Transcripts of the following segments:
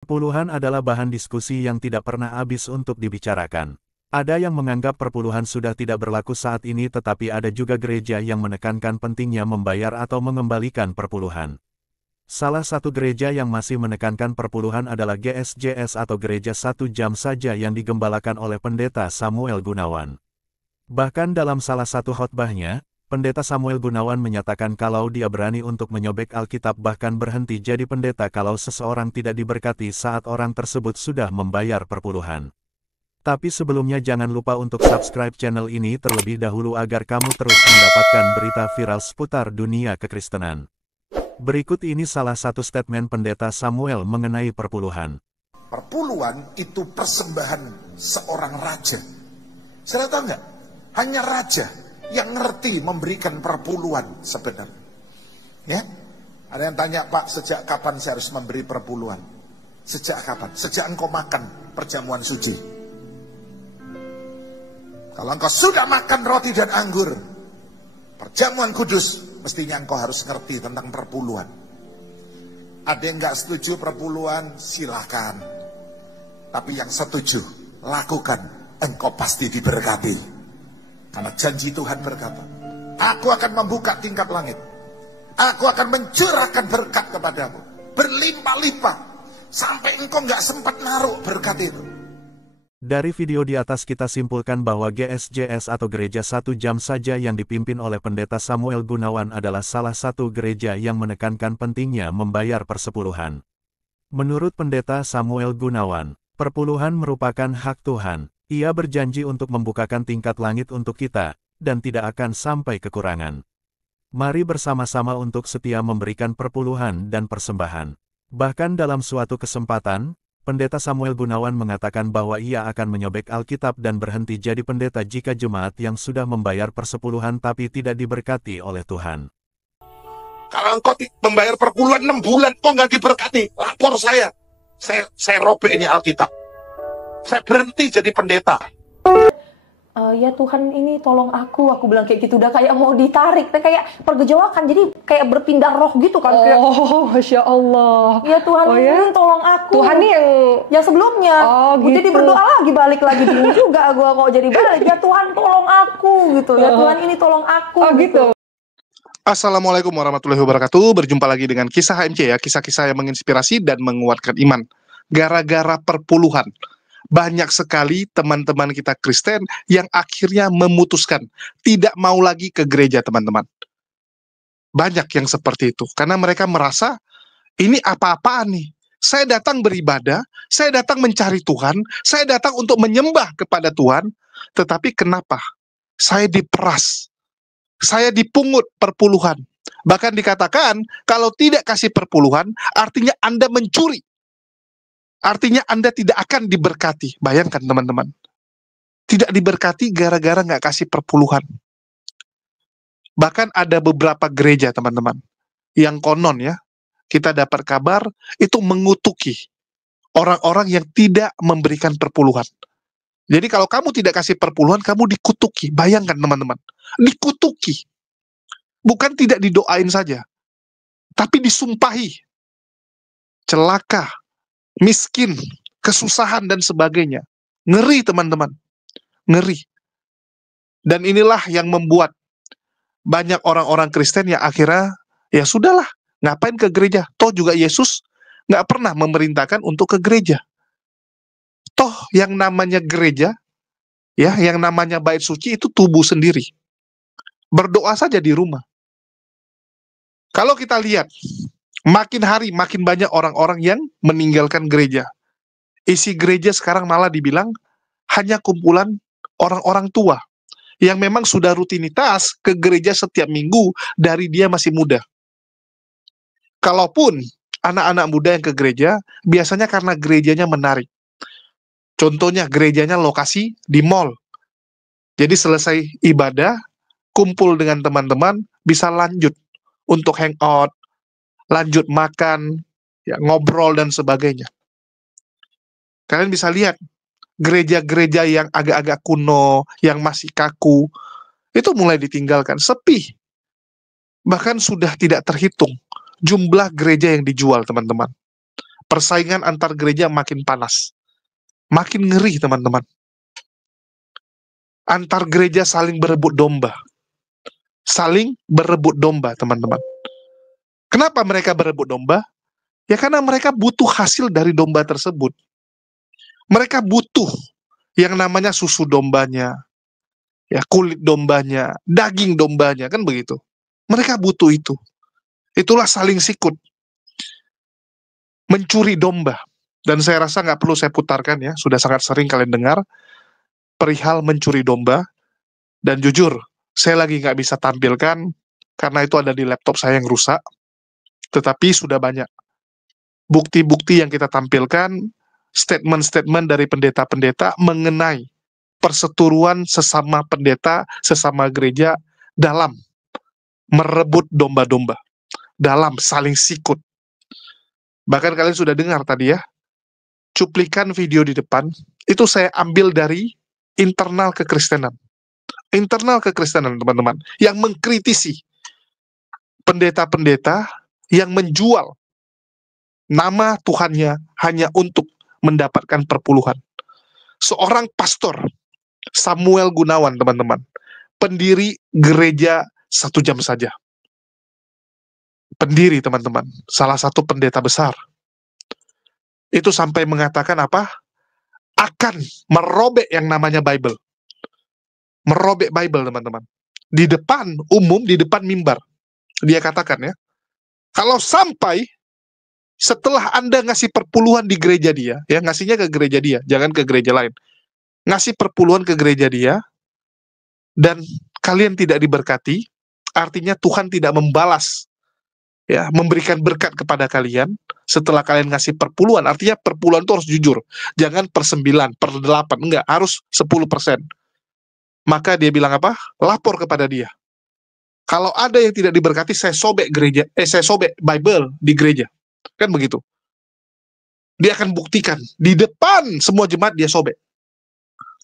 Perpuluhan adalah bahan diskusi yang tidak pernah habis untuk dibicarakan. Ada yang menganggap perpuluhan sudah tidak berlaku saat ini, tetapi ada juga gereja yang menekankan pentingnya membayar atau mengembalikan perpuluhan. Salah satu gereja yang masih menekankan perpuluhan adalah GSJS atau Gereja Satu Jam Saja yang digembalakan oleh Pendeta Samuel Gunawan. Bahkan dalam salah satu khotbahnya, Pendeta Samuel Gunawan menyatakan kalau dia berani untuk menyobek Alkitab, bahkan berhenti jadi pendeta kalau seseorang tidak diberkati saat orang tersebut sudah membayar perpuluhan. Tapi sebelumnya jangan lupa untuk subscribe channel ini terlebih dahulu agar kamu terus mendapatkan berita viral seputar dunia kekristenan. Berikut ini salah satu statement Pendeta Samuel mengenai perpuluhan. Perpuluhan itu persembahan seorang raja. Saya tahu nggak? Hanya raja yang ngerti memberikan perpuluhan sebenarnya. Ya, ada yang tanya, Pak, sejak kapan saya harus memberi perpuluhan? Sejak kapan? Sejak engkau makan perjamuan suci. Kalau engkau sudah makan roti dan anggur, perjamuan kudus, mestinya engkau harus ngerti tentang perpuluhan. Ada yang nggak setuju perpuluhan, silakan. Tapi yang setuju, lakukan, engkau pasti diberkati. Karena janji Tuhan berkata, aku akan membuka tingkap langit. Aku akan mencurahkan berkat kepadamu. Berlimpah-limpah. Sampai engkau nggak sempat naruh berkat itu. Dari video di atas kita simpulkan bahwa GSJS atau Gereja Satu Jam Saja yang dipimpin oleh Pendeta Samuel Gunawan adalah salah satu gereja yang menekankan pentingnya membayar persepuluhan. Menurut Pendeta Samuel Gunawan, perpuluhan merupakan hak Tuhan. Ia berjanji untuk membukakan tingkat langit untuk kita, dan tidak akan sampai kekurangan. Mari bersama-sama untuk setia memberikan perpuluhan dan persembahan. Bahkan dalam suatu kesempatan, Pendeta Samuel Gunawan mengatakan bahwa ia akan menyobek Alkitab dan berhenti jadi pendeta jika jemaat yang sudah membayar persepuluhan tapi tidak diberkati oleh Tuhan. Kalau engkau membayar perpuluhan 6 bulan, kok nggak diberkati, lapor saya. Saya robek ini Alkitab. Saya berhenti jadi pendeta. Ya Tuhan, ini tolong aku bilang kayak gitu, udah kayak mau ditarik, kayak pergejowakan, jadi kayak berpindah roh gitu kan. Oh, Masya Allah. Ya Tuhan, ini tolong aku. Tuhan nih yang sebelumnya. gitu. Jadi berdoa lagi, balik lagi bingung juga gue kok jadi balik. Ya Tuhan, tolong aku gitu. Ya Tuhan, ini tolong aku gitu. Assalamualaikum warahmatullahi wabarakatuh. Berjumpa lagi dengan kisah HMC ya, kisah-kisah yang menginspirasi dan menguatkan iman. Gara-gara perpuluhan, banyak sekali teman-teman kita Kristen yang akhirnya memutuskan tidak mau lagi ke gereja, teman-teman. Banyak yang seperti itu, karena mereka merasa ini apa-apaan nih. Saya datang beribadah, saya datang mencari Tuhan, saya datang untuk menyembah kepada Tuhan, tetapi kenapa saya diperas, saya dipungut perpuluhan. Bahkan dikatakan kalau tidak kasih perpuluhan, artinya Anda mencuri. Artinya Anda tidak akan diberkati. Bayangkan teman-teman. Tidak diberkati gara-gara nggak kasih perpuluhan. Bahkan ada beberapa gereja teman-teman, yang konon ya, kita dapat kabar itu mengutuki orang-orang yang tidak memberikan perpuluhan. Jadi kalau kamu tidak kasih perpuluhan, kamu dikutuki. Bayangkan teman-teman. Dikutuki. Bukan tidak didoain saja, tapi disumpahi. Celaka, miskin, kesusahan, dan sebagainya. Ngeri teman-teman, ngeri. Dan inilah yang membuat banyak orang-orang Kristen yang akhirnya, ya sudahlah, ngapain ke gereja? Toh juga Yesus nggak pernah memerintahkan untuk ke gereja. Toh yang namanya gereja, ya, yang namanya bait suci itu tubuh sendiri. Berdoa saja di rumah. Kalau kita lihat, makin hari makin banyak orang-orang yang meninggalkan gereja. Isi gereja sekarang malah dibilang hanya kumpulan orang-orang tua yang memang sudah rutinitas ke gereja setiap minggu dari dia masih muda. Kalaupun anak-anak muda yang ke gereja, biasanya karena gerejanya menarik. Contohnya gerejanya lokasi di mall. Jadi selesai ibadah, kumpul dengan teman-teman, bisa lanjut untuk hangout, lanjut makan, ya, ngobrol, dan sebagainya. Kalian bisa lihat, gereja-gereja yang agak-agak kuno, yang masih kaku, itu mulai ditinggalkan, sepi. Bahkan sudah tidak terhitung jumlah gereja yang dijual, teman-teman. Persaingan antar gereja makin panas. Makin ngeri, teman-teman. Antar gereja saling berebut domba. Saling berebut domba, teman-teman. Kenapa mereka berebut domba? Ya karena mereka butuh hasil dari domba tersebut. Mereka butuh yang namanya susu dombanya, ya kulit dombanya, daging dombanya, kan begitu. Mereka butuh itu. Itulah saling sikut. Mencuri domba. Dan saya rasa nggak perlu saya putarkan ya, sudah sangat sering kalian dengar perihal mencuri domba. Dan jujur, saya lagi nggak bisa tampilkan karena itu ada di laptop saya yang rusak. Tetapi sudah banyak bukti-bukti yang kita tampilkan, statement-statement dari pendeta-pendeta mengenai perseteruan sesama pendeta, sesama gereja dalam merebut domba-domba, dalam saling sikut. Bahkan kalian sudah dengar tadi ya, cuplikan video di depan, itu saya ambil dari internal kekristenan. Internal kekristenan, teman-teman, yang mengkritisi pendeta-pendeta yang menjual nama Tuhannya hanya untuk mendapatkan perpuluhan. Seorang pastor, Samuel Gunawan, teman-teman, pendiri gereja 1 jam saja. Pendiri, teman-teman, salah satu pendeta besar. Itu sampai mengatakan apa? Akan merobek yang namanya Bible. Merobek Bible, teman-teman. Di depan umum, di depan mimbar. Dia katakan ya, kalau sampai setelah Anda ngasih perpuluhan di gereja dia, ya ngasihnya ke gereja dia, jangan ke gereja lain. Ngasih perpuluhan ke gereja dia, dan kalian tidak diberkati, artinya Tuhan tidak membalas, ya, memberikan berkat kepada kalian setelah kalian ngasih perpuluhan. Artinya perpuluhan itu harus jujur, jangan per 9, per 8, enggak, harus 10%. Maka dia bilang apa? Lapor kepada dia. Kalau ada yang tidak diberkati, saya sobek gereja, saya sobek Bible di gereja. Kan begitu. Dia akan buktikan di depan semua jemaat dia sobek.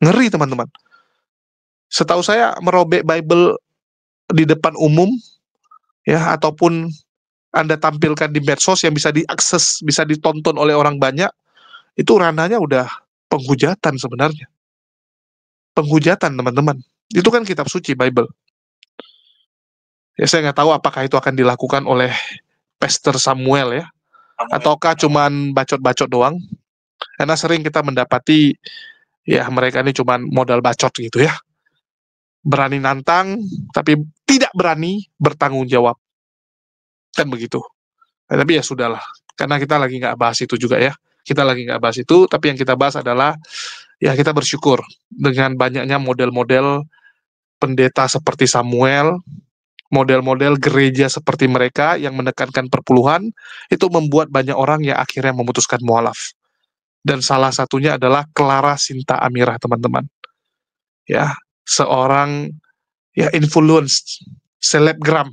Ngeri, teman-teman. Setahu saya merobek Bible di depan umum, ya, ataupun Anda tampilkan di medsos yang bisa diakses, bisa ditonton oleh orang banyak, itu ranahnya udah penghujatan sebenarnya. Penghujatan, teman-teman. Itu kan kitab suci, Bible. Ya, saya nggak tahu apakah itu akan dilakukan oleh Pastor Samuel ya, ataukah cuman bacot-bacot doang. Karena sering kita mendapati, ya mereka ini cuman modal bacot gitu ya. Berani nantang, tapi tidak berani bertanggung jawab. Kan begitu. Tapi ya sudahlah, karena kita lagi nggak bahas itu juga ya. Kita lagi nggak bahas itu, tapi yang kita bahas adalah, ya kita bersyukur dengan banyaknya model-model pendeta seperti Samuel, model-model gereja seperti mereka yang menekankan perpuluhan, itu membuat banyak orang yang akhirnya memutuskan mualaf. Dan salah satunya adalah Clara Sinta Amirah, teman-teman. Ya, seorang ya influence, selebgram,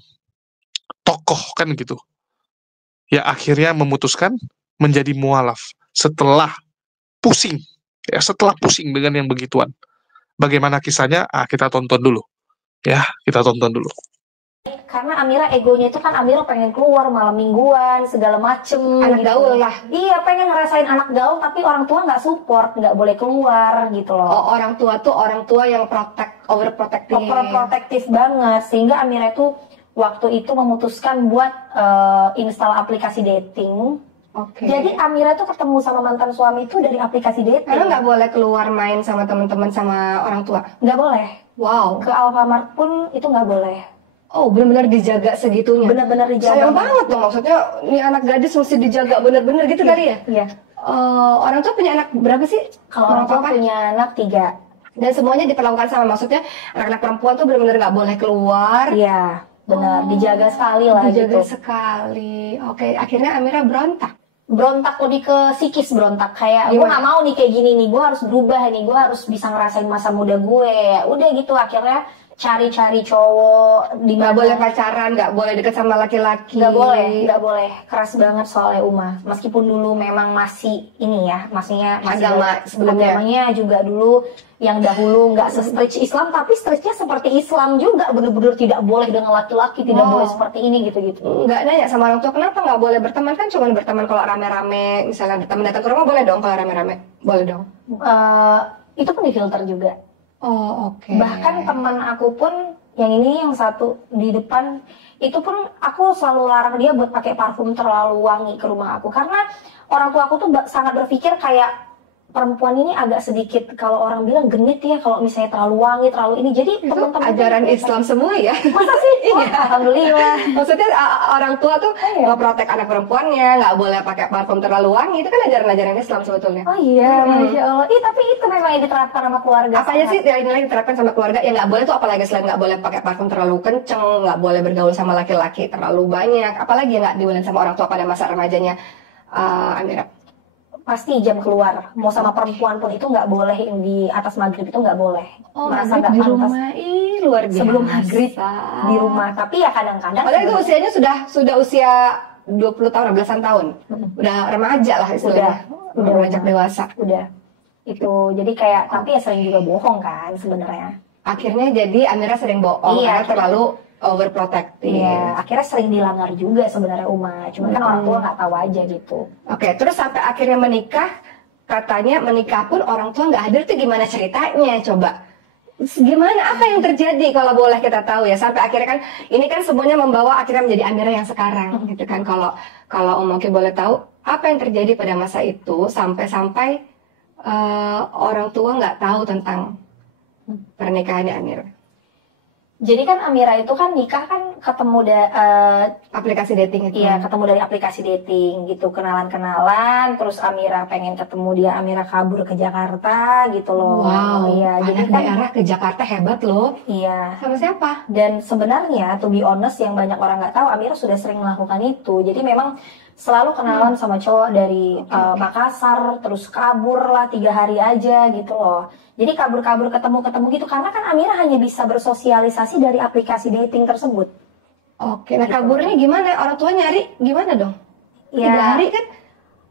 tokoh kan gitu. Ya akhirnya memutuskan menjadi mualaf setelah pusing. Ya, setelah pusing dengan yang begituan. Bagaimana kisahnya? Kita tonton dulu. Ya, kita tonton dulu. Karena Amira egonya itu kan Amira pengen keluar malam mingguan segala macem. Anak gitu. gaul lah. Iya, pengen ngerasain anak gaul tapi orang tua nggak support, nggak boleh keluar gitu loh. Oh, orang tua tuh orang tua yang overprotective. Overprotective banget, sehingga Amira itu waktu itu memutuskan buat install aplikasi dating. Oke. Jadi Amira tuh ketemu sama mantan suami itu dari aplikasi dating. Karena nggak boleh keluar main sama teman-teman sama orang tua. Nggak boleh. Wow. Ke Alfamart pun itu nggak boleh. Oh, benar-benar dijaga segitunya. Benar-benar dijaga. Sayang banget dong, maksudnya ini anak gadis mesti dijaga benar-benar gitu tadi ya? Iya. Orang tua punya anak berapa sih? Kalau orang tua punya anak 3. Dan semuanya diperlakukan sama, maksudnya anak-anak perempuan tuh benar-benar nggak boleh keluar. Iya, benar. Dijaga sekali lah Dijaga gitu. sekali. Oke, akhirnya Amira berontak. Berontak lebih ke psikis, berontak kayak gue Gimana? nggak mau nih kayak gini nih, gue harus berubah nih, gue harus bisa ngerasain masa muda gue. Udah gitu akhirnya cari-cari cowok di Nggak mana. boleh pacaran, nggak boleh deket sama laki-laki. Nggak boleh. Keras banget soalnya Uma. Meskipun dulu memang masih ini ya, maksudnya masih Agama sebelumnya. agamanya juga dulu yang dahulu nggak se-strict Islam, tapi strictnya seperti Islam juga, bener-bener tidak boleh dengan laki-laki, tidak boleh seperti ini gitu-gitu. Nggak nanya sama orang tua kenapa nggak boleh berteman, kan cuma berteman kalau rame-rame, misalnya teman datang ke rumah boleh dong, kalau rame-rame boleh dong. Itu pun difilter juga. Oh oke. Bahkan teman aku pun yang ini yang satu di depan itu pun aku selalu larang dia buat pakai parfum terlalu wangi ke rumah aku, karena orang tua aku tuh sangat berpikir kayak perempuan ini agak sedikit, kalau orang bilang genit ya kalau misalnya terlalu wangi, terlalu ini. Jadi Itu teman-teman ajaran Islam semua ya. masa sih? Iya. Alhamdulillah. Maksudnya orang tua tuh ngeprotek anak perempuannya, nggak boleh pakai parfum terlalu wangi, itu kan ajaran-ajaran Islam sebetulnya. Oh iya, Masya Allah. Tapi itu memang yang diterapkan sama keluarga. Apa aja sih nilai-nilai yang diterapkan sama keluarga? Yang nggak boleh tuh apalagi selain nggak boleh pakai parfum terlalu kenceng, nggak boleh bergaul sama laki-laki terlalu banyak, apalagi yang nggak dibolehin sama orang tua pada masa remajanya, Amira? Pasti jam keluar, mau sama perempuan pun itu nggak boleh, yang di atas maghrib itu nggak boleh. Merasa nggak di pantas. rumah, luar biasa. Sebelum maghrib di rumah, tapi ya kadang-kadang. Padahal itu usianya sudah usia 20 tahun, belasan tahun. Udah remaja lah istilahnya. Udah beranjak dewasa. Udah. Itu jadi kayak, tapi ya sering juga bohong kan sebenarnya. Akhirnya jadi Amira sering bohong karena terlalu overprotective. Iya, akhirnya sering dilanggar juga sebenarnya Uma. Cuma kan orang tua nggak tahu aja gitu. Oke, terus sampai akhirnya menikah, katanya menikah pun orang tua nggak hadir, tuh gimana ceritanya coba? Gimana, apa yang terjadi kalau boleh kita tahu ya, sampai akhirnya kan ini kan semuanya membawa akhirnya menjadi Amira yang sekarang gitu kan. Kalau mungkin boleh tahu apa yang terjadi pada masa itu sampai orang tua nggak tahu tentang pernikahannya Amira. Jadi kan Amira itu kan nikah kan ketemu Aplikasi dating itu. Iya, ketemu dari aplikasi dating gitu, kenalan-kenalan, terus Amira pengen ketemu dia, Amira kabur ke Jakarta gitu loh. Wow, iya, jadi jadi kan daerah ke Jakarta hebat loh. iya. Sama siapa? Dan sebenarnya to be honest yang banyak orang nggak tahu, Amira sudah sering melakukan itu. Jadi memang selalu kenalan sama cowok dari Makassar, terus kabur lah 3 hari aja gitu loh. Jadi kabur-kabur ketemu-ketemu gitu, karena kan Amira hanya bisa bersosialisasi dari aplikasi dating tersebut. Oke, nah kaburnya gimana? Orang tua nyari gimana dong? Ya. 3 hari kan?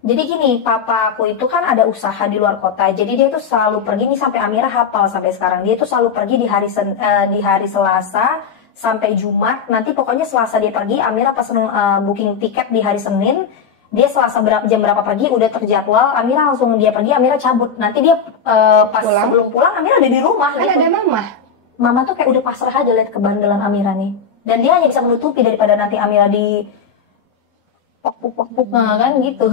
Jadi gini, papaku itu kan ada usaha di luar kota. Jadi dia tuh selalu pergi, nih sampai Amira hafal sampai sekarang. Dia tuh selalu pergi di hari Selasa sampai Jumat. Nanti pokoknya Selasa dia pergi, Amira pesen booking tiket di hari Senin. Dia Selasa jam berapa pergi udah terjadwal, Amira langsung dia pergi, Amira cabut. Nanti dia pas sebelum pulang, Amira ada di rumah. Kan ada mama. Mama tuh kayak udah pasrah aja lihat kebandelan Amira nih. Dan dia hanya bisa menutupi daripada nanti Amira di pok-pok kan gitu.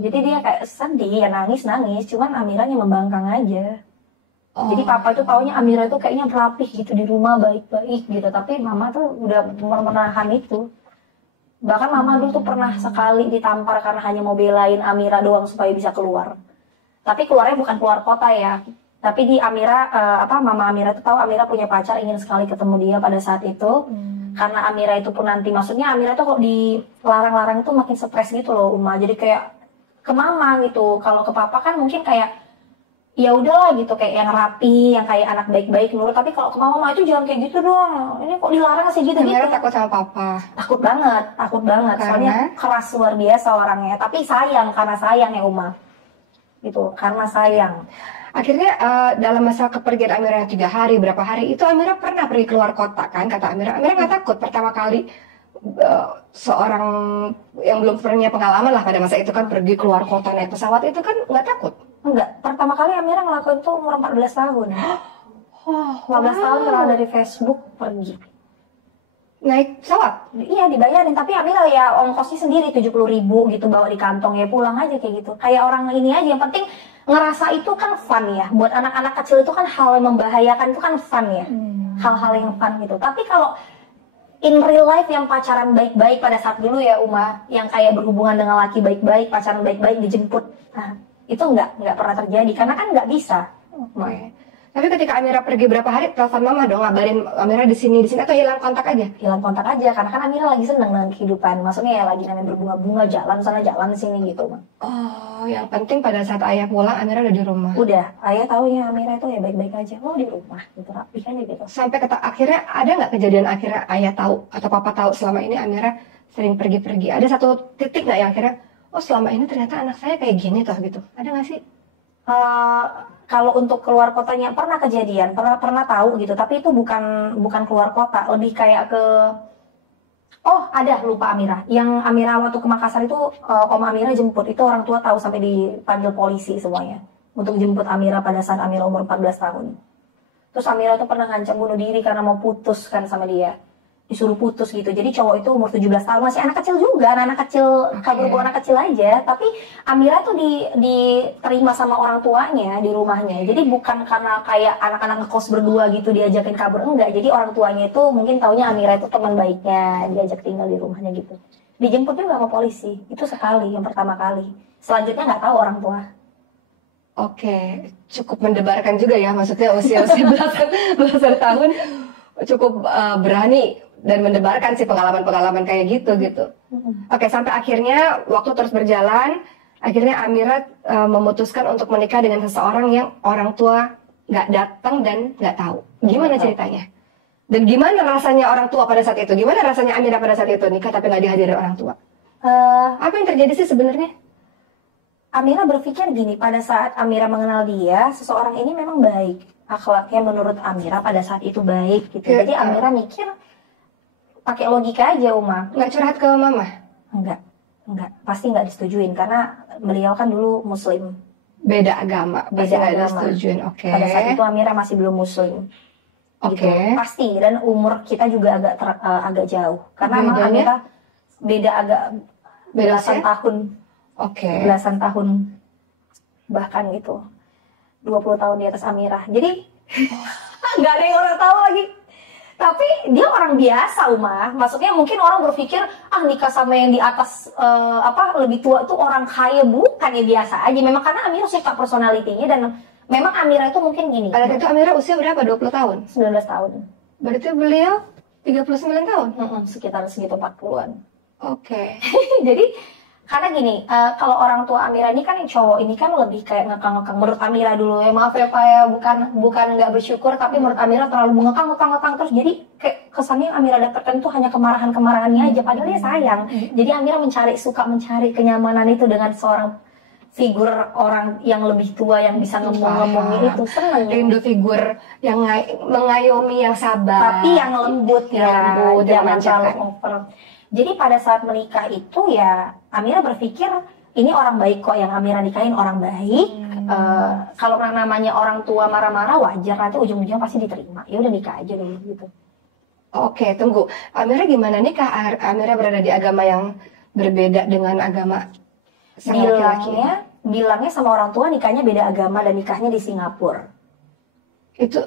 Jadi dia kayak sedih ya, nangis, cuman Amiranya membangkang aja. Jadi papa itu taunya Amira itu kayaknya rapih gitu di rumah, baik-baik gitu. Tapi mama tuh udah menahan itu. Bahkan mama dulu tuh pernah sekali ditampar karena hanya mau belain Amira doang supaya bisa keluar. Tapi keluarnya bukan keluar kota ya. Tapi di Amira, mama Amira tuh tahu Amira punya pacar, ingin sekali ketemu dia pada saat itu. Karena Amira itu pun nanti, maksudnya Amira tuh kalau dilarang-larang itu makin stres gitu loh, Uma. Jadi kayak ke mama gitu. Kalau ke papa kan mungkin kayak ya udahlah gitu, kayak yang rapi, yang kayak anak baik-baik nurut. Tapi kalau ke mama itu jangan kayak gitu dong. Ini kok dilarang sih gitu. Amira takut sama papa. Takut banget. Soalnya keras luar biasa orangnya. Tapi sayang, karena sayang ya Uma. Gitu, karena sayang. Akhirnya dalam masa kepergian Amira yang 3 hari, berapa hari itu Amira pernah pergi keluar kota kan, kata Amira. Amira nggak takut pertama kali seorang yang belum pernah pengalaman lah pada masa itu kan pergi keluar kota naik pesawat, itu kan nggak takut? Enggak, pertama kali Amira ngelakuin tuh umur 14 tahun. 14 tahun kenal dari Facebook, pergi. Naik pesawat? Iya dibayarin, tapi Amira ya ongkosnya sendiri 70.000 gitu, bawa di kantong ya pulang aja kayak gitu. Kayak orang ini aja, yang penting ngerasa itu kan fun ya. Buat anak-anak kecil itu kan hal yang membahayakan itu kan fun ya. Hal-hal yang fun gitu. Tapi kalau in real life yang pacaran baik-baik pada saat dulu ya Uma, yang kayak berhubungan dengan laki baik-baik, pacaran baik-baik dijemput. Nah, itu nggak pernah terjadi karena kan nggak bisa. Tapi ketika Amira pergi berapa hari, telepon mama dong, ngabarin Amira di sini atau hilang kontak aja? Hilang kontak aja, karena kan Amira lagi seneng dengan kehidupan. Maksudnya ya lagi namanya berbunga-bunga, jalan sana jalan sini gitu, Ma. Oh, yang penting pada saat ayah pulang, Amira udah di rumah. Udah, ayah taunya Amira itu ya baik-baik aja. Oh di rumah, gitu rapi kan gitu. Sampai akhirnya ada nggak kejadian akhirnya ayah tahu atau papa tahu selama ini Amira sering pergi-pergi? Ada satu titik nggak yang akhirnya, oh selama ini ternyata anak saya kayak gini toh gitu? Ada nggak sih? Kalau untuk keluar kotanya pernah kejadian, pernah tahu gitu, tapi itu bukan keluar kota, lebih kayak ke ada lupa Amira. Yang Amira waktu ke Makassar itu Om Amira jemput, itu orang tua tahu sampai dipanggil polisi semuanya untuk jemput Amira pada saat Amira umur 14 tahun. Terus Amira tuh pernah ngancam bunuh diri karena mau putus kan sama dia. Disuruh putus gitu. Jadi cowok itu umur 17 tahun, masih anak kecil juga, anak kecil, kabur bawa anak kecil aja. Tapi Amira tuh diterima sama orang tuanya di rumahnya. Jadi bukan karena kayak anak-anak ngekos berdua gitu diajakin kabur, enggak. Jadi orang tuanya itu mungkin taunya Amira itu teman baiknya, diajak tinggal di rumahnya gitu. Dijemput juga sama polisi, itu sekali, yang pertama kali. Selanjutnya nggak tahu orang tua. Oke, cukup mendebarkan juga ya, maksudnya usia-usia belasan tahun cukup berani dan mendebarkan sih pengalaman-pengalaman kayak gitu. Oke, sampai akhirnya waktu terus berjalan, akhirnya Amira memutuskan untuk menikah dengan seseorang yang orang tua nggak datang dan nggak tahu. Gimana ceritanya? Dan gimana rasanya orang tua pada saat itu? Gimana rasanya Amira pada saat itu nikah tapi nggak dihadiri orang tua? Apa yang terjadi sih sebenarnya? Amira berpikir gini, pada saat Amira mengenal dia, seseorang ini memang baik. Akhlaknya menurut Amira pada saat itu baik gitu. Jadi Amira mikir pakai logika aja, Uma. Nggak curhat ke mama? Enggak. Pasti nggak disetujuin karena beliau kan dulu Muslim. Beda agama, Beda agama. disetujuin. Oke. Pada saat itu Amira masih belum Muslim. Oke. Gitu. Pasti, dan umur kita juga agak jauh. Karena memang Bedanya? Amira beda belasan usia? tahun. Oke. Belasan tahun. Bahkan gitu. 20 tahun di atas Amira. Jadi nggak ada yang orang tahu lagi. Tapi dia orang biasa, Uma. Maksudnya mungkin orang berpikir, nikah sama yang di atas lebih tua itu orang kaya. Bukan, ya biasa aja. Memang karena Amira suka personalitinya, dan memang Amira itu mungkin gini. Pada saat itu Amira usia berapa? 20 tahun? 19 tahun. Berarti beliau 39 tahun? Sekitar segitu 40-an. Oke. Jadi karena gini, kalau orang tua Amira ini kan yang cowok ini kan lebih kayak ngekang-ngekang. Menurut Amira dulu, ya maaf ya Pak ya, bukan nggak bersyukur, tapi menurut Amira terlalu mengekang terus. Jadi kayak kesannya yang Amira dapatkan itu hanya kemarahannya aja, padahal dia sayang. Jadi Amira suka mencari kenyamanan itu dengan seorang figur orang yang lebih tua yang bisa ngomong-ngomongin itu. Seneng. Rindu figur yang mengayomi, yang sabar. Tapi yang lembut ya, jangan terlalu over. Jadi pada saat menikah itu ya Amira berpikir ini orang baik kok, yang Amira nikahin orang baik. Kalau namanya orang tua marah-marah wajar, nanti ujung-ujungnya pasti diterima. Ya udah nikah aja dulu gitu. Oke, tunggu. Amira gimana nikah? Amira berada di agama yang berbeda dengan agama sang laki-laki. Bilangnya sama orang tua nikahnya beda agama dan nikahnya di Singapura. Itu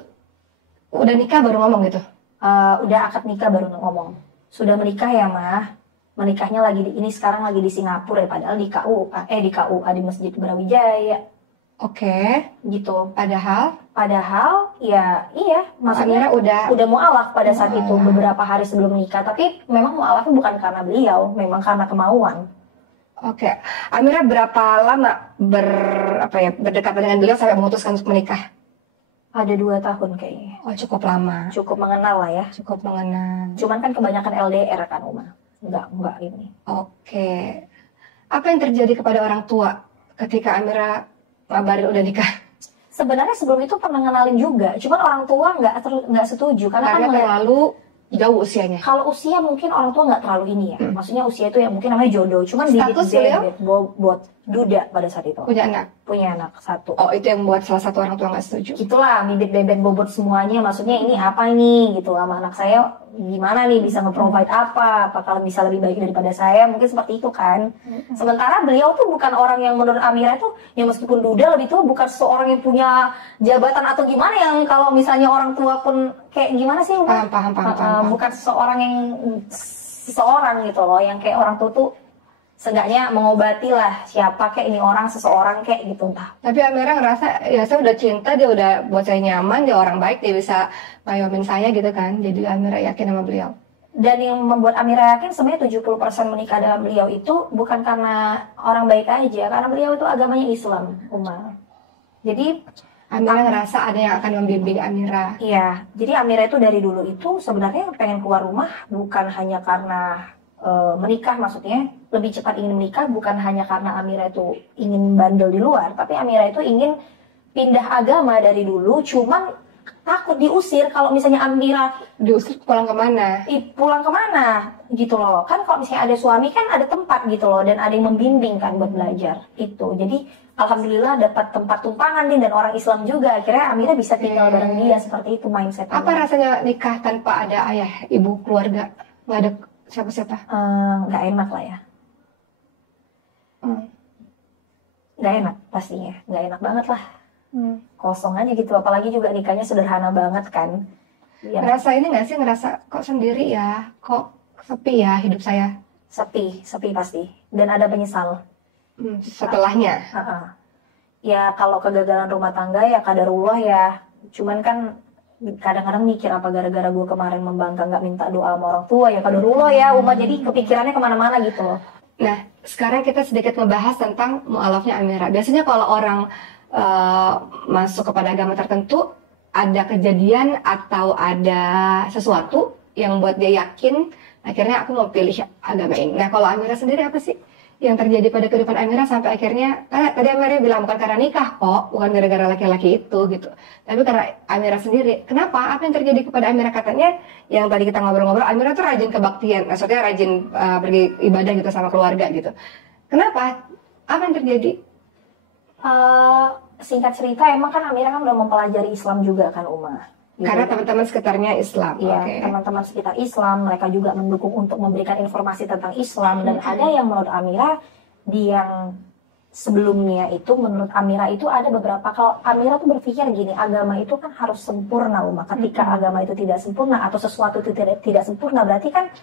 udah nikah baru ngomong gitu? Udah akad nikah baru ngomong. Sudah menikah ya Mah, menikahnya sekarang lagi di Singapura ya, padahal di KUA di Masjid Brawijaya. Oke. Gitu. Padahal ya iya, maksudnya udah mualaf pada saat itu beberapa hari sebelum nikah, tapi memang mualafnya bukan karena beliau, memang karena kemauan. Oke. Amira berapa lama berdekatan dengan beliau sampai memutuskan untuk menikah? Ada 2 tahun kayaknya. Oh, cukup lama. Cukup mengenal lah ya. Cukup mengenal. Cuman kan kebanyakan LDR kan, Uma. Enggak ini. Oke. Apa yang terjadi kepada orang tua ketika Amira ngabarin udah nikah? Sebenarnya sebelum itu pernah ngenalin juga. Cuman orang tua nggak setuju. Karena kan terlalu jauh usianya. Kalau usia mungkin orang tua nggak terlalu ini ya. Maksudnya usia itu ya mungkin namanya jodoh. Cuman status bibit buat duda pada saat itu. Punya anak 1. Oh, itu yang buat salah satu orang tua nggak setuju. Itulah bibit bebek bobot semuanya. Maksudnya ini apa nih gitu, sama anak saya gimana nih, bisa nge-provide apa? Apakah bisa lebih baik daripada saya? Mungkin seperti itu kan. Sementara beliau tuh bukan orang yang menurut Amira tuh, yang meskipun duda lebih tua, bukan seorang yang punya jabatan atau gimana, yang kalau misalnya orang tua pun kayak gimana sih? Paham. Bukan seseorang gitu loh, yang kayak orang tua tuh seenggaknya mengobati lah siapa kayak ini orang, seseorang kayak gitu entah. Tapi Amira ngerasa ya saya udah cinta, dia udah buat saya nyaman, dia orang baik, dia bisa ngayomin saya gitu kan. Jadi Amira yakin sama beliau. Dan yang membuat Amira yakin sebenarnya 70% menikah dengan beliau itu bukan karena orang baik aja, karena beliau itu agamanya Islam, Uma. Jadi Amira ngerasa ada yang akan membimbing Amira. iya, jadi Amira itu dari dulu itu sebenarnya pengen keluar rumah bukan hanya karena menikah, maksudnya lebih cepat ingin menikah bukan hanya karena Amira itu ingin bandel di luar, tapi Amira itu ingin pindah agama dari dulu, cuman takut diusir kalau misalnya Amira Diusir pulang kemana? pulang kemana gitu loh. Kan kalau misalnya ada suami kan ada tempat gitu loh, dan ada yang membimbing kan buat belajar itu. Jadi alhamdulillah dapat tempat tumpangan nih, dan orang Islam juga, akhirnya Amira bisa tinggal bareng dia. Seperti itu mindset. Apa rasanya nikah tanpa ada ayah, ibu, keluarga? Nggak ada siapa-siapa? Nggak enak lah ya. Nggak enak pastinya, nggak enak banget lah. Kosong aja gitu, apalagi juga nikahnya sederhana banget kan ya. Ngerasa ini nggak sih, ngerasa kok sendiri ya, kok sepi ya hidup saya? Sepi pasti, dan ada penyesal Setelahnya. Ya kalau kegagalan rumah tangga ya kadarullah ya, cuman kan kadang-kadang mikir apa gara-gara gue kemarin membangkang nggak minta doa sama orang tua, ya kadarullah ya umat, jadi kepikirannya kemana-mana gitu loh. Nah, sekarang kita sedikit membahas tentang mu'alafnya Amira. Biasanya kalau orang masuk kepada agama tertentu, ada kejadian atau ada sesuatu yang buat dia yakin, akhirnya aku mau pilih agama ini. Nah, kalau Amira sendiri apa sih yang terjadi pada kehidupan Amira sampai akhirnya, tadi Amira bilang bukan karena nikah kok, bukan gara-gara laki-laki itu gitu, tapi karena Amira sendiri. Kenapa? Apa yang terjadi kepada Amira? Katanya yang tadi kita ngobrol-ngobrol, Amira tuh rajin kebaktian, maksudnya rajin pergi ibadah gitu sama keluarga gitu. Kenapa? Apa yang terjadi? Singkat cerita, emang kan Amira kan udah mempelajari Islam juga kan Uma. Gitu. Karena teman-teman sekitarnya Islam. Iya, Okay. teman-teman sekitar Islam, mereka juga mendukung untuk memberikan informasi tentang Islam. Dan ada yang menurut Amira, yang sebelumnya itu menurut Amira itu ada beberapa, kalau Amira tuh berpikir gini, agama itu kan harus sempurna Uma. Ketika agama itu tidak sempurna atau sesuatu itu tidak sempurna, berarti kan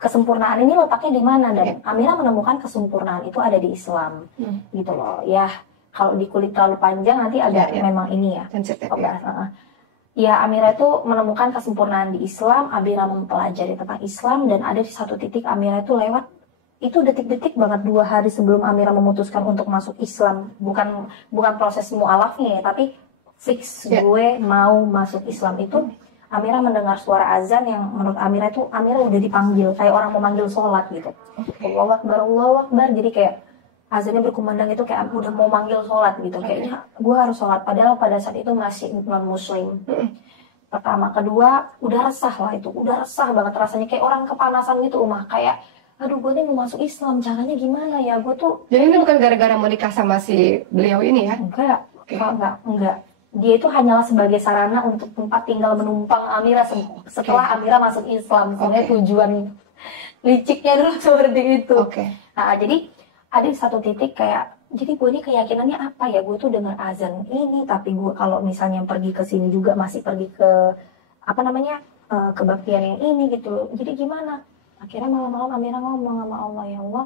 kesempurnaan ini letaknya di mana? Dan Amira menemukan kesempurnaan itu ada di Islam. Gitu loh. Ya, kalau di kulit terlalu panjang nanti agak memang ini ya. Sensitif Ya, Amira itu menemukan kesempurnaan di Islam. Amira mempelajari tentang Islam, dan ada di satu titik Amira itu lewat, itu detik-detik banget 2 hari sebelum Amira memutuskan untuk masuk Islam. Bukan proses mu'alafnya ya, tapi fix gue mau masuk Islam itu. Amira mendengar suara azan yang menurut Amira itu, Amira udah dipanggil kayak orang memanggil sholat gitu. Allahu Akbar, Allahu Akbar. Jadi kayak azannya berkumandang itu kayak udah mau manggil sholat gitu. Kayaknya gue harus sholat, padahal pada saat itu masih non muslim. Pertama, kedua, udah resah lah itu, udah resah banget rasanya, kayak orang kepanasan gitu kayak aduh gue nih mau masuk Islam, caranya gimana ya, gue tuh. Jadi ini bukan gara-gara mau nikah sama si beliau ini ya? Enggak. Dia itu hanyalah sebagai sarana untuk tempat tinggal menumpang Amira setelah Amira masuk Islam. Sebenarnya tujuan liciknya dulu seperti itu. Nah, jadi ada di satu titik kayak, jadi gue ini keyakinannya apa ya, gue tuh dengar azan ini, tapi gue kalau misalnya pergi ke sini juga masih pergi ke kebaktian yang ini gitu. Jadi gimana? Akhirnya malam-malam Amira ngomong sama Allah, ya Allah,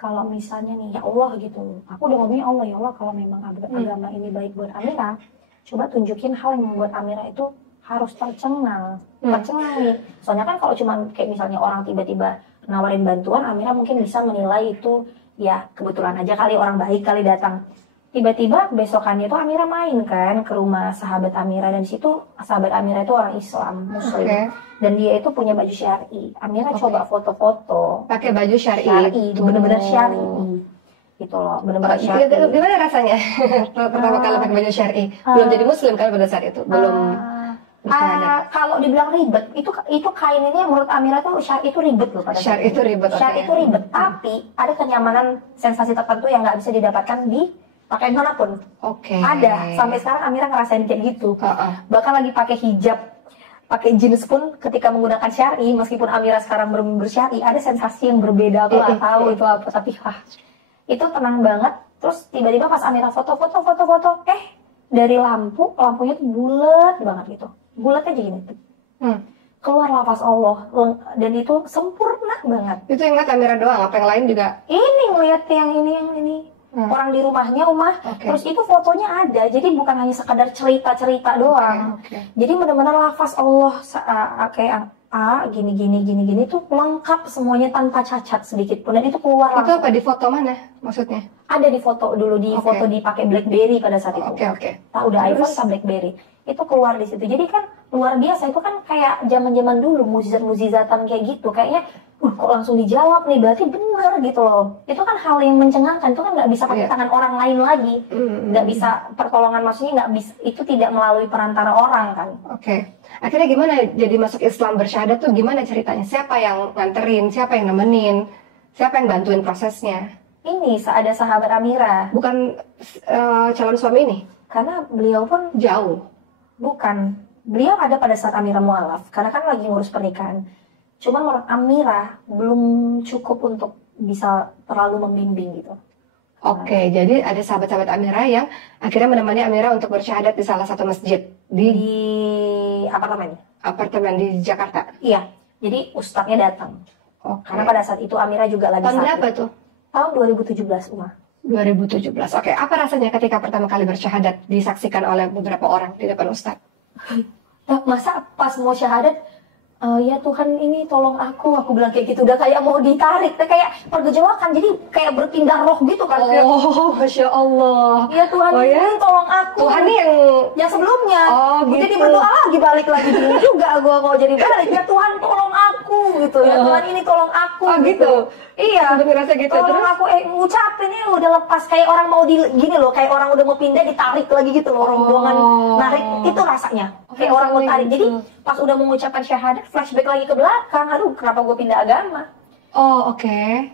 kalau misalnya nih ya Allah gitu, aku udah ngomongnya Allah, ya Allah, kalau memang agama ini baik buat Amira, coba tunjukin hal yang membuat Amira itu harus tercengang nih. Soalnya kan kalau cuma kayak misalnya orang tiba-tiba nawarin bantuan, Amira mungkin bisa menilai itu ya kebetulan aja kali, orang baik kali datang. Tiba-tiba besokannya itu Amira main kan ke rumah sahabat Amira, dan di situ sahabat Amira itu orang Islam muslim, dan dia itu punya baju syar'i. Amira coba foto-foto pakai baju syar'i, bener-bener syar'i gitu loh, bener-bener syar'i. Gimana rasanya pertama kali pakai baju syar'i? Belum jadi muslim kan pada saat itu, belum. Kalau dibilang ribet, itu kain ini menurut Amira tuh syar'i itu ribet loh pada syar'i itu ribet. Syar'i itu ribet, tapi ada kenyamanan, sensasi tertentu yang nggak bisa didapatkan di pakaian manapun. Ada, sampai sekarang Amira ngerasain kayak gitu. Bahkan lagi pakai hijab, pakai jeans pun ketika menggunakan syar'i, meskipun Amira sekarang bersyar'i, ada sensasi yang berbeda. Aku nggak tahu itu apa, tapi itu tenang banget. Terus tiba-tiba pas Amira foto, dari lampunya tuh bulat banget gitu. Bulat aja gini. keluar lafaz Allah dan itu sempurna banget. Itu yang ngeliat Amira doang, apa yang lain juga? Ini ngeliat yang ini. Orang di rumahnya Umah, terus itu fotonya ada, jadi bukan hanya sekadar cerita-cerita doang. Jadi benar-benar lafaz Allah kayak gini itu lengkap semuanya tanpa cacat sedikit pun, dan itu keluar. Itu apa di foto mana maksudnya? Ada di foto dulu, di foto dipakai BlackBerry pada saat itu. Tak udah iPhone tak BlackBerry. Itu keluar di situ. Jadi kan luar biasa, itu kan kayak zaman-zaman dulu mukjizat-mukjizatan kayak gitu. Kayaknya kok langsung dijawab nih, berarti benar gitu loh. Itu kan hal yang mencengangkan, itu kan nggak bisa pakai tangan orang lain lagi. Nggak bisa pertolongan, maksudnya nggak bisa, itu tidak melalui perantara orang kan. Akhirnya gimana jadi masuk Islam bersyahadat tuh gimana ceritanya? Siapa yang nganterin, siapa yang nemenin, siapa yang bantuin prosesnya? Ini ada sahabat Amira. Bukan calon suami ini? Karena beliau pun jauh. Bukan. Beliau ada pada saat Amira mualaf, karena kan lagi ngurus pernikahan. Cuma menurut Amira belum cukup untuk bisa terlalu membimbing gitu. Jadi ada sahabat-sahabat Amira yang akhirnya menemani Amira untuk bersyahadat di salah satu masjid di apartemen di Jakarta. Iya. Jadi ustadznya datang. Karena pada saat itu Amira juga lagi sakit. Tahun berapa tuh? Tahun 2017, Umar. 2017. Apa rasanya ketika pertama kali bersyahadat disaksikan oleh beberapa orang di depan ustadz? Masa pas mau syahadat, ya Tuhan ini tolong aku bilang kayak gitu, udah kayak mau ditarik, kayak pergejawakan, jadi kayak berpindah roh gitu kan. Masya Allah. Ya Tuhan ini tolong aku. Tuhan ini yang sebelumnya. Gitu. Jadi berdoa lagi, balik lagi dulu juga gua mau jadi balik. Ya Tuhan tolong aku gitu. Ya Tuhan ini tolong aku gitu. Iya. Ngerasa gitu. Tolong aku ngucapin ini udah lepas, kayak orang mau gini loh, kayak orang udah mau pindah ditarik lagi gitu loh, rombongan narik itu rasanya. Kayak orang mau tarik. Jadi pas udah mengucapkan syahadat, flashback lagi ke belakang. Aduh, kenapa gue pindah agama?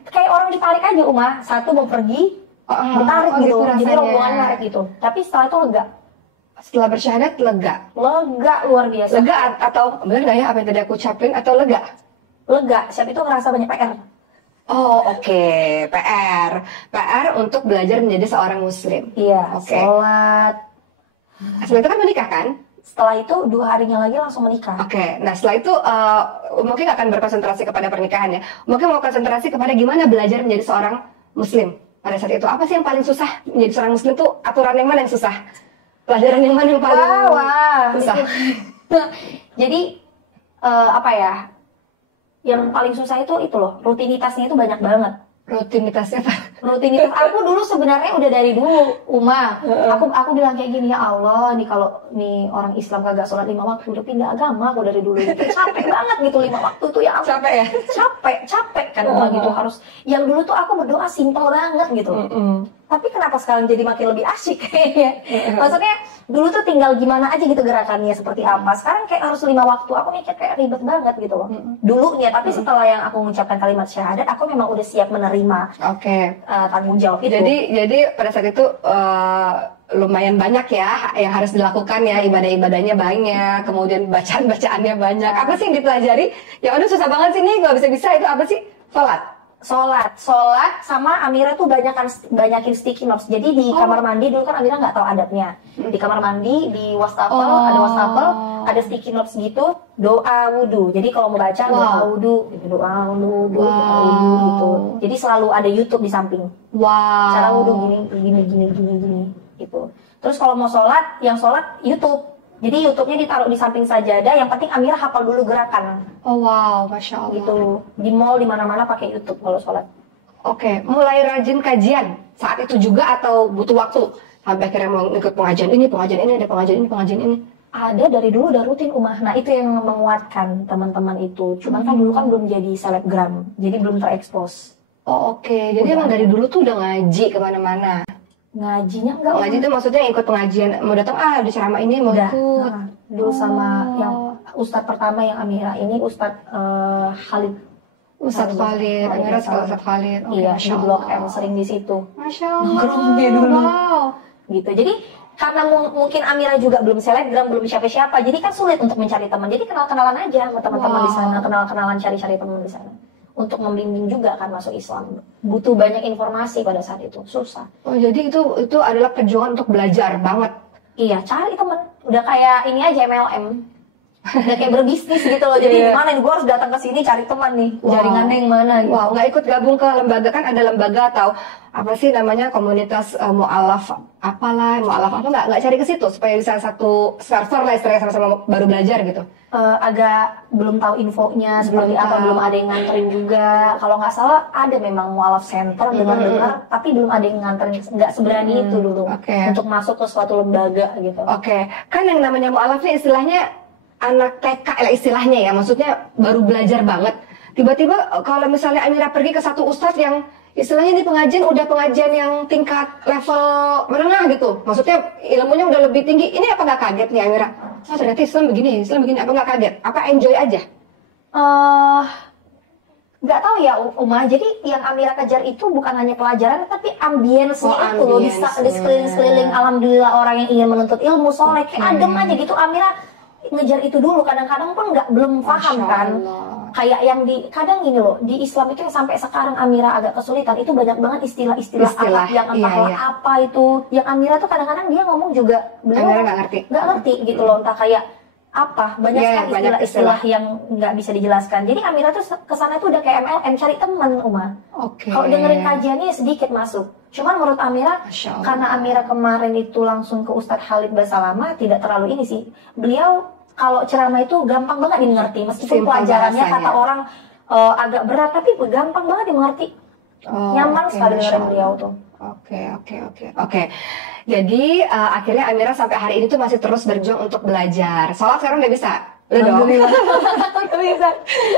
Kayak orang ditarik aja, Umar. Satu mau pergi, ditarik gitu. Jadi rombongan narik gitu. Tapi setelah itu lega. Setelah bersyahadat lega? Lega luar biasa. Lega atau benar nggak ya apa yang tadi aku ucapin, atau lega? Lega. Siapa itu ngerasa banyak PR. PR untuk belajar menjadi seorang muslim. Iya. Sholat. Setelah itu kan menikah kan? Setelah itu 2 harinya lagi langsung menikah. Nah setelah itu mungkin akan berkonsentrasi kepada pernikahan ya. Mungkin mau konsentrasi kepada gimana belajar menjadi seorang muslim pada saat itu. Apa sih yang paling susah menjadi seorang muslim tuh? Aturan yang mana yang susah? Pelajaran yang mana yang paling susah? Jadi yang paling susah itu loh, rutinitasnya itu banyak banget. Rutinitasnya apa? Rutinitas aku dulu sebenarnya udah dari dulu, aku bilang kayak gini, ya Allah, nih kalau nih orang Islam kagak sholat 5 waktu, udah pindah agama aku dari dulu. Capek banget gitu 5 waktu tuh, ya Allah. Capek ya? Capek kan gitu, harus. Yang dulu tuh aku berdoa simpel banget gitu. Tapi kenapa sekarang jadi makin lebih asyik kayaknya? Maksudnya dulu tuh tinggal gimana aja gitu gerakannya seperti apa. Sekarang kayak harus 5 waktu. Aku mikir kayak ribet banget gitu loh. Dulunya, tapi setelah yang aku mengucapkan kalimat syahadat, aku memang udah siap menerima tanggung jawab itu. Jadi pada saat itu lumayan banyak ya yang harus dilakukan ya, ibadah-ibadahnya banyak, kemudian bacaan-bacaannya banyak. Apa sih yang dipelajari? Ya udah susah banget sih nih, nggak bisa-bisa itu apa sih? Sholat sama Amira tuh banyakin sticky notes. Jadi di kamar mandi dulu kan Amira nggak tahu adabnya. Di kamar mandi di wastafel ada wastafel, ada sticky notes gitu, doa wudu. Jadi kalau mau baca doa wudu gitu. Gitu. Jadi selalu ada YouTube di samping. Cara wudu gini gitu. Terus kalau mau sholat, yang sholat YouTube. Jadi YouTube-nya ditaruh di samping sajadah, yang penting Amira hafal dulu gerakan. Masya Allah. Gitu. Di mall di mana-mana pakai YouTube kalau sholat. Mulai rajin kajian saat itu juga atau butuh waktu sampai akhirnya mau ikut pengajian ini, ada pengajian ini. Ada dari dulu udah rutin Umah. Nah itu yang menguatkan teman-teman itu. Cuman kan dulu kan belum jadi selebgram, jadi belum terekspos. Jadi emang dari dulu tuh udah ngaji kemana-mana. Ngajinya enggak. Ngaji itu maksudnya ikut pengajian, mau datang ada ceramah ini mau ikut. Dulu sama yang ustadz pertama yang Amira ini Ustadz Khalid. Ustadz Khalid, Amira sekolah Ustadz Khalid. Iya, di Blok M sering di situ. Masya Allah. Dulu. Gitu. Jadi karena mungkin Amira juga belum selebgram, belum siapa-siapa, jadi kan sulit untuk mencari teman. Jadi kenal-kenalan aja sama teman-teman di sana, kenal-kenalan cari-cari teman di sana. Untuk membimbing juga kan masuk Islam, butuh banyak informasi pada saat itu, susah. Jadi itu adalah perjuangan untuk belajar banget. Iya, cari teman. Udah kayak ini aja MLM. Udah kayak berbisnis gitu loh. Jadi gimana nih, gue harus datang ke sini cari teman nih, jaringannya yang mana gitu. Wow, nggak ikut gabung ke lembaga, kan ada lembaga atau apa sih namanya, komunitas mualaf apalah, mualaf apa, nggak cari ke situ supaya bisa satu server lah istilahnya, sama-sama baru belajar gitu. Agak belum tahu infonya seperti apa, belum ada yang nganterin juga. Kalau nggak salah ada memang mualaf center dengar-dengar, tapi belum ada yang nganterin, nggak seberani itu dulu untuk masuk ke suatu lembaga gitu. Kan yang namanya mualaf ini istilahnya anak TK lah istilahnya ya, maksudnya baru belajar banget. Tiba-tiba kalau misalnya Amira pergi ke satu ustadz yang istilahnya di pengajian udah pengajian yang tingkat level menengah gitu, maksudnya ilmunya udah lebih tinggi, ini apa nggak kaget nih Amira? Oh ternyata Islam begini, apa nggak kaget? Apa enjoy aja? Nggak tahu ya Uma, jadi yang Amira kejar itu bukan hanya pelajaran, tapi ambience-nya itu loh, di sekeliling alhamdulillah orang yang ingin menuntut ilmu soleh, kayak adem aja gitu. Amira ngejar itu dulu, kadang-kadang pun belum paham kan, kayak yang kadang gini loh, di Islam itu yang sampai sekarang Amira agak kesulitan, itu banyak banget istilah-istilah yang entahlah apa itu, yang Amira tuh kadang-kadang dia ngomong juga beliau nggak ngerti gitu loh, entah kayak apa, banyak sekali istilah-istilah yang nggak bisa dijelaskan. Jadi Amira tuh kesana tuh udah kayak MLM, cari teman Uma. Kalau dengerin kajiannya sedikit masuk. Cuman menurut Amira, karena Amira kemarin itu langsung ke Ustadz Khalid Basalamah, tidak terlalu ini sih. Beliau kalau ceramah itu gampang banget dimengerti, meskipun pelajarannya kata orang agak berat, tapi gampang banget dimengerti. Nyaman sekali dengerin beliau tuh. Oke. Jadi akhirnya Amira sampai hari ini tuh masih terus berjuang untuk belajar. Sholat sekarang udah bisa? Udah dong? Udah bisa.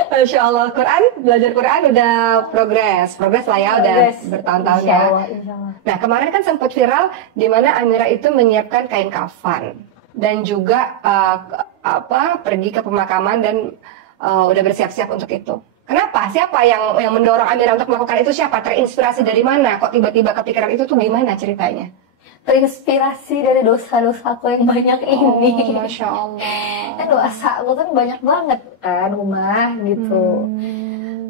Masya Allah. Belajar Quran udah progres lah ya, udah bertahun-tahun ya. Nah kemarin kan sempat viral di mana Amira itu menyiapkan kain kafan dan juga pergi ke pemakaman dan udah bersiap-siap untuk itu. Kenapa? Siapa yang mendorong Amira untuk melakukan itu? Siapa? Terinspirasi dari mana? Kok tiba-tiba kepikiran itu tuh gimana ceritanya? Terinspirasi dari dosa-dosaku yang banyak ini. Masya Allah. Kan dosa aku kan banyak banget kan, Umah gitu.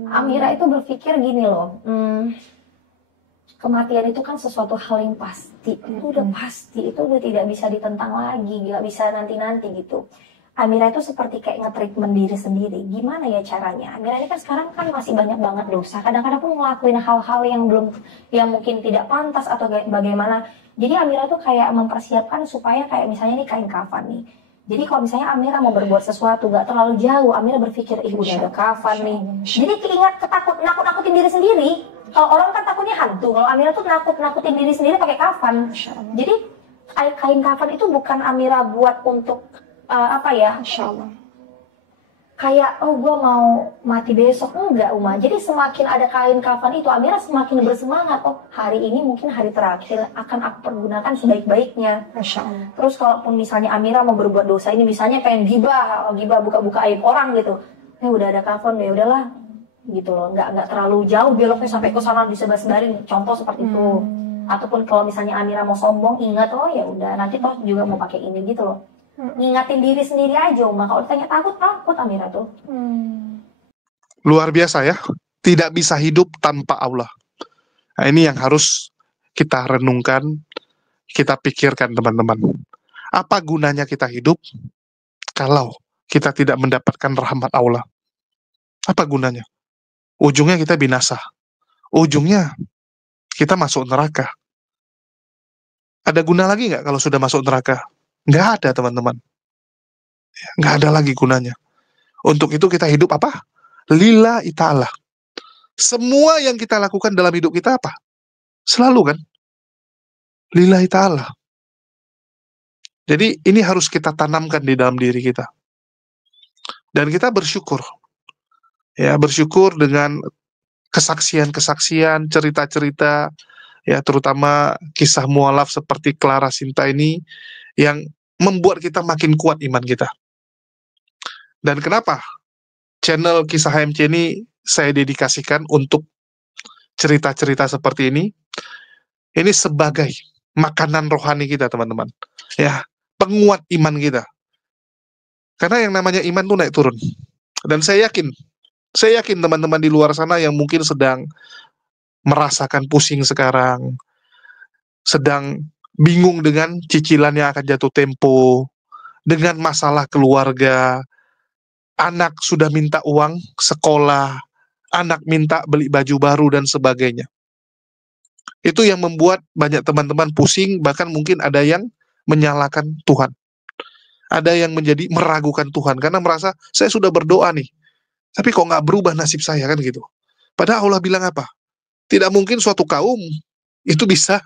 Amira itu berpikir gini loh, kematian itu kan sesuatu hal yang pasti. Itu udah pasti, itu udah tidak bisa ditentang lagi, nggak bisa nanti-nanti gitu. Amira itu seperti kayak nge-treatment diri sendiri. Gimana ya caranya? Amira ini kan sekarang kan masih banyak banget dosa. Kadang-kadang pun ngelakuin hal-hal yang mungkin tidak pantas atau bagaimana. Jadi Amira tuh kayak mempersiapkan supaya kayak misalnya nih kain kafan nih. Jadi kalau misalnya Amira mau berbuat sesuatu gak terlalu jauh, Amira berpikir, udah ada kafan nih. Jadi keingat nakut-nakutin diri sendiri. Kalau orang kan takutnya hantu, kalau Amira tuh nakut-nakutin diri sendiri pakai kafan. Jadi kain kafan itu bukan Amira buat untuk kayak gue mau mati besok, enggak Uma. Jadi semakin ada kain kafan itu Amira semakin bersemangat, hari ini mungkin hari terakhir akan aku pergunakan sebaik-baiknya. Terus kalaupun misalnya Amira mau berbuat dosa ini, misalnya pengen gibah buka-buka aib orang gitu, udah ada kafan, ya udahlah gitu loh, nggak terlalu jauh beloknya sampai ke sana disebar-sebarin, contoh seperti itu. Ataupun kalau misalnya Amira mau sombong, ingat ya udah nanti toh juga mau pakai ini gitu loh. Ngingatin diri sendiri aja, Uma. Kalau ditanya takut Amira tuh. Luar biasa ya. Tidak bisa hidup tanpa Allah. Nah, ini yang harus kita renungkan, kita pikirkan teman-teman. Apa gunanya kita hidup kalau kita tidak mendapatkan rahmat Allah? Apa gunanya? Ujungnya kita binasa. Ujungnya kita masuk neraka. Ada guna lagi nggak kalau sudah masuk neraka? Nggak ada teman-teman. Nggak ada lagi gunanya. Untuk itu kita hidup apa? Lillahi ta'ala. Semua yang kita lakukan dalam hidup kita apa? Selalu kan? Lillahi ta'ala. Jadi ini harus kita tanamkan di dalam diri kita. Dan kita bersyukur. Ya, bersyukur dengan kesaksian-kesaksian, cerita-cerita, ya terutama kisah mualaf seperti Clara Sinta ini yang membuat kita makin kuat iman kita. Dan kenapa channel Kisah HMC ini saya dedikasikan untuk cerita-cerita seperti ini? Ini sebagai makanan rohani kita, teman-teman. Ya, penguat iman kita. Karena yang namanya iman tuh naik turun. Dan saya yakin teman-teman di luar sana yang mungkin sedang merasakan pusing sekarang, sedang bingung dengan cicilan yang akan jatuh tempo, dengan masalah keluarga, anak sudah minta uang sekolah, anak minta beli baju baru dan sebagainya. Itu yang membuat banyak teman-teman pusing, bahkan mungkin ada yang menyalahkan Tuhan. Ada yang menjadi meragukan Tuhan karena merasa saya sudah berdoa nih, tapi kok nggak berubah nasib saya kan gitu. Padahal Allah bilang apa? Tidak mungkin suatu kaum itu bisa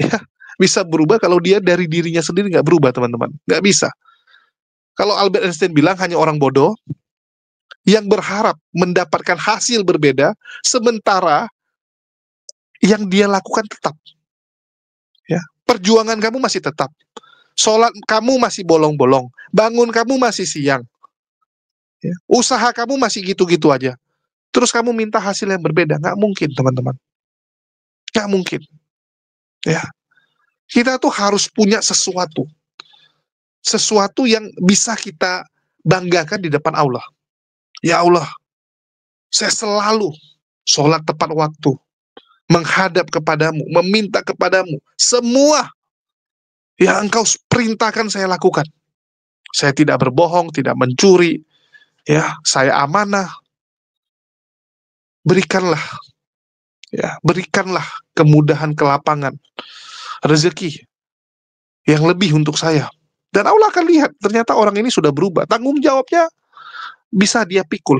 ya bisa berubah kalau dia dari dirinya sendiri nggak berubah, teman-teman. Nggak bisa. Kalau Albert Einstein bilang hanya orang bodoh yang berharap mendapatkan hasil berbeda, sementara yang dia lakukan tetap. Ya, perjuangan kamu masih tetap. Sholat kamu masih bolong-bolong. Bangun kamu masih siang. Ya, usaha kamu masih gitu-gitu aja. Terus kamu minta hasil yang berbeda. Nggak mungkin, teman-teman. Nggak mungkin. Ya, kita tuh harus punya sesuatu. Sesuatu yang bisa kita banggakan di depan Allah. Ya Allah, saya selalu sholat tepat waktu, menghadap kepadamu, meminta kepadamu, semua yang engkau perintahkan saya lakukan. Saya tidak berbohong, tidak mencuri, ya, saya amanah. Berikanlah, ya, berikanlah kemudahan, kelapangan, rezeki yang lebih untuk saya. Dan Allah akan lihat, ternyata orang ini sudah berubah. Tanggung jawabnya bisa dia pikul.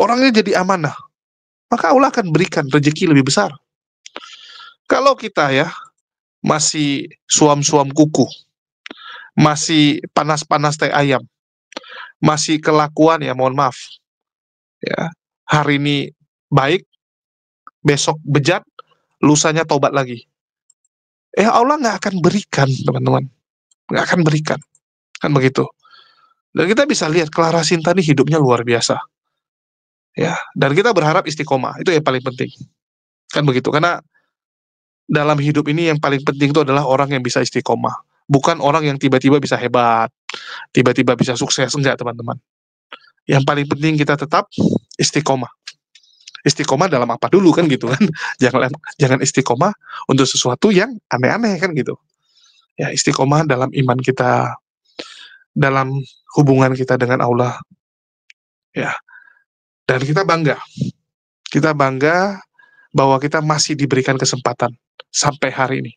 Orangnya jadi amanah. Maka Allah akan berikan rezeki lebih besar. Kalau kita ya masih suam-suam kuku, masih panas-panas teh ayam, masih kelakuan ya mohon maaf, ya hari ini baik, besok bejat, lusanya tobat lagi. Allah nggak akan berikan, teman-teman, nggak akan berikan, kan begitu. Dan kita bisa lihat Clara Sinta ini hidupnya luar biasa, ya. Dan kita berharap istiqomah, itu yang paling penting, kan begitu. Karena dalam hidup ini yang paling penting itu adalah orang yang bisa istiqomah, bukan orang yang tiba-tiba bisa hebat, tiba-tiba bisa sukses, enggak, teman-teman. Yang paling penting kita tetap istiqomah. Istiqomah dalam apa dulu kan gitu kan? Jangan istiqomah untuk sesuatu yang aneh-aneh kan gitu. Ya, istiqomah dalam iman kita, dalam hubungan kita dengan Allah. Ya. Dan kita bangga. Kita bangga bahwa kita masih diberikan kesempatan sampai hari ini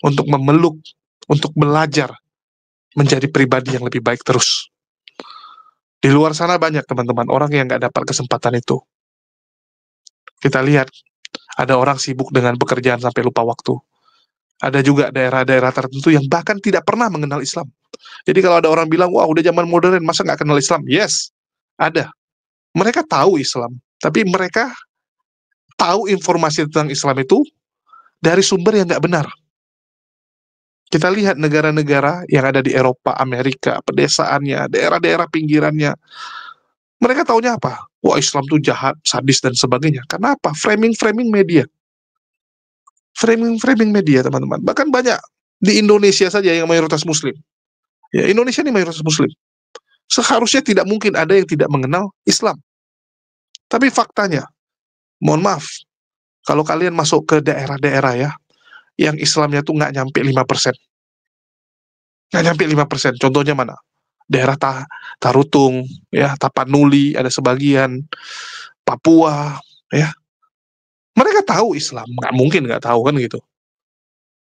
untuk memeluk, untuk belajar menjadi pribadi yang lebih baik terus. Di luar sana banyak, teman-teman, orang yang nggak dapat kesempatan itu. Kita lihat, ada orang sibuk dengan pekerjaan sampai lupa waktu. Ada juga daerah-daerah tertentu yang bahkan tidak pernah mengenal Islam. Jadi kalau ada orang bilang, wah udah zaman modern, masa nggak kenal Islam? Yes, ada. Mereka tahu Islam, tapi mereka tahu informasi tentang Islam itu dari sumber yang nggak benar. Kita lihat negara-negara yang ada di Eropa, Amerika, pedesaannya, daerah-daerah pinggirannya. Mereka taunya apa? Wah, Islam itu jahat, sadis, dan sebagainya. Karena apa? Framing media. Framing media, teman-teman. Bahkan banyak di Indonesia saja yang mayoritas Muslim. Ya, Indonesia ini mayoritas Muslim. Seharusnya tidak mungkin ada yang tidak mengenal Islam. Tapi faktanya, mohon maaf, kalau kalian masuk ke daerah-daerah ya, yang Islamnya tuh nggak nyampe 5%. Nggak nyampe 5%. Contohnya mana? Daerah Tarutung, ya, Tapanuli, ada sebagian, Papua, ya. Mereka tahu Islam, nggak mungkin nggak tahu kan gitu.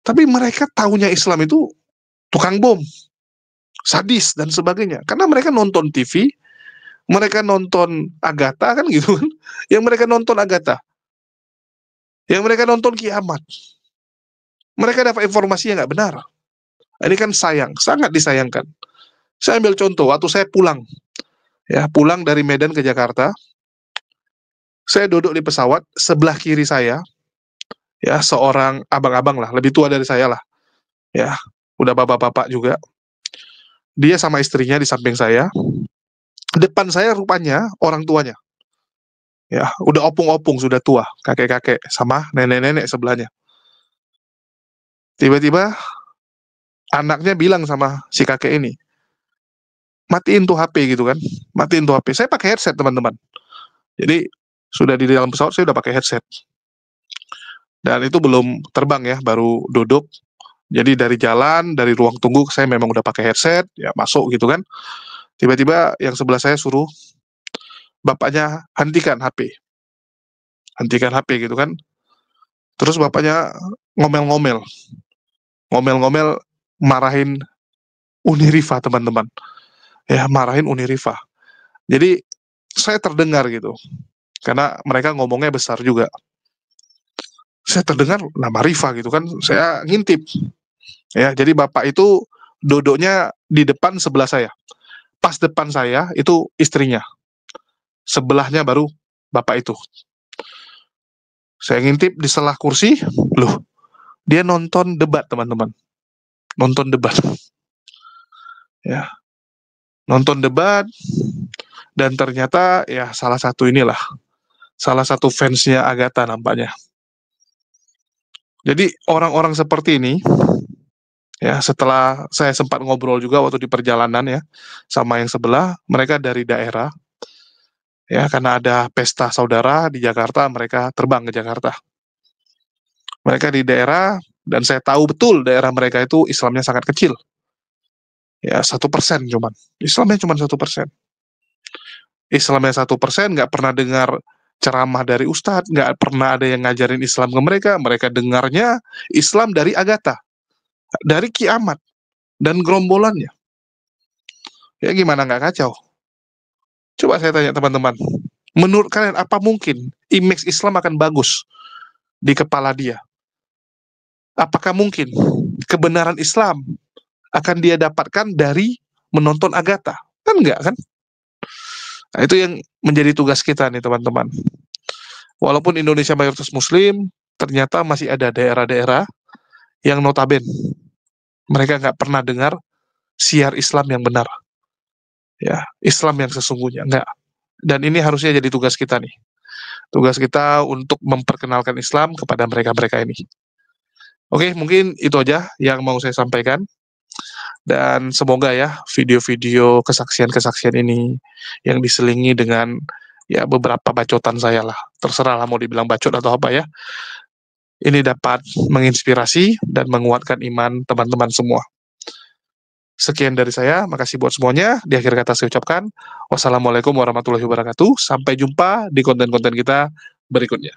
Tapi mereka tahunya Islam itu tukang bom, sadis, dan sebagainya. Karena mereka nonton TV, mereka nonton Agatha kan gitu kan. Yang mereka nonton Agatha. Yang mereka nonton Kiamat. Mereka dapat informasi yang nggak benar. Ini kan sayang, sangat disayangkan. Saya ambil contoh, waktu saya pulang dari Medan ke Jakarta, saya duduk di pesawat, sebelah kiri saya, ya, seorang abang-abang lah, lebih tua dari saya lah, ya, udah bapak-bapak juga. Dia sama istrinya di samping saya, depan saya rupanya orang tuanya, ya, udah opung-opung, sudah tua, kakek-kakek, sama nenek-nenek sebelahnya. Tiba-tiba anaknya bilang sama si kakek ini, matiin tuh HP gitu kan, matiin tuh HP. Saya pakai headset, teman-teman. Jadi sudah di dalam pesawat saya udah pakai headset. Dan itu belum terbang ya, baru duduk. Jadi dari jalan, dari ruang tunggu saya memang udah pakai headset, ya masuk gitu kan. Tiba-tiba yang sebelah saya suruh bapaknya hentikan HP. Hentikan HP gitu kan. Terus bapaknya ngomel-ngomel. Ngomel-ngomel marahin Unirifa, teman-teman. Ya, marahin Unirifa. Jadi saya terdengar gitu. Karena mereka ngomongnya besar juga. Saya terdengar nama Rifa gitu kan. Saya ngintip. Ya, jadi bapak itu duduknya di depan sebelah saya. Pas depan saya itu istrinya. Sebelahnya baru bapak itu. Saya ngintip di selah kursi, loh, dia nonton debat, teman-teman. Nonton debat. Ya, nonton debat, dan ternyata ya salah satu fansnya Agatha nampaknya. Jadi orang-orang seperti ini, ya setelah saya sempat ngobrol juga waktu di perjalanan ya, sama yang sebelah, mereka dari daerah, ya karena ada pesta saudara di Jakarta, mereka terbang ke Jakarta. Mereka di daerah, dan saya tahu betul daerah mereka itu Islamnya sangat kecil. Ya 1% cuman. Islamnya cuma 1%. Islamnya 1%, nggak pernah dengar ceramah dari ustadz, nggak pernah ada yang ngajarin Islam ke mereka. Mereka dengarnya Islam dari Agatha, dari Ki Ahmad, dan gerombolannya. Ya gimana nggak kacau? Coba saya tanya teman-teman, menurut kalian apa mungkin image Islam akan bagus di kepala dia? Apakah mungkin kebenaran Islam akan dia dapatkan dari menonton Agatha? Kan enggak kan? Nah, itu yang menjadi tugas kita nih teman-teman. Walaupun Indonesia mayoritas Muslim, ternyata masih ada daerah-daerah yang notabene mereka nggak pernah dengar siar Islam yang benar. Ya, Islam yang sesungguhnya, enggak. Dan ini harusnya jadi tugas kita nih. Tugas kita untuk memperkenalkan Islam kepada mereka-mereka ini. Oke, mungkin itu aja yang mau saya sampaikan. Dan semoga ya video-video kesaksian-kesaksian ini yang diselingi dengan ya beberapa bacotan saya lah. Terserah lah mau dibilang bacot atau apa ya. Ini dapat menginspirasi dan menguatkan iman teman-teman semua. Sekian dari saya, makasih buat semuanya. Di akhir kata saya ucapkan, wassalamualaikum warahmatullahi wabarakatuh. Sampai jumpa di konten-konten kita berikutnya.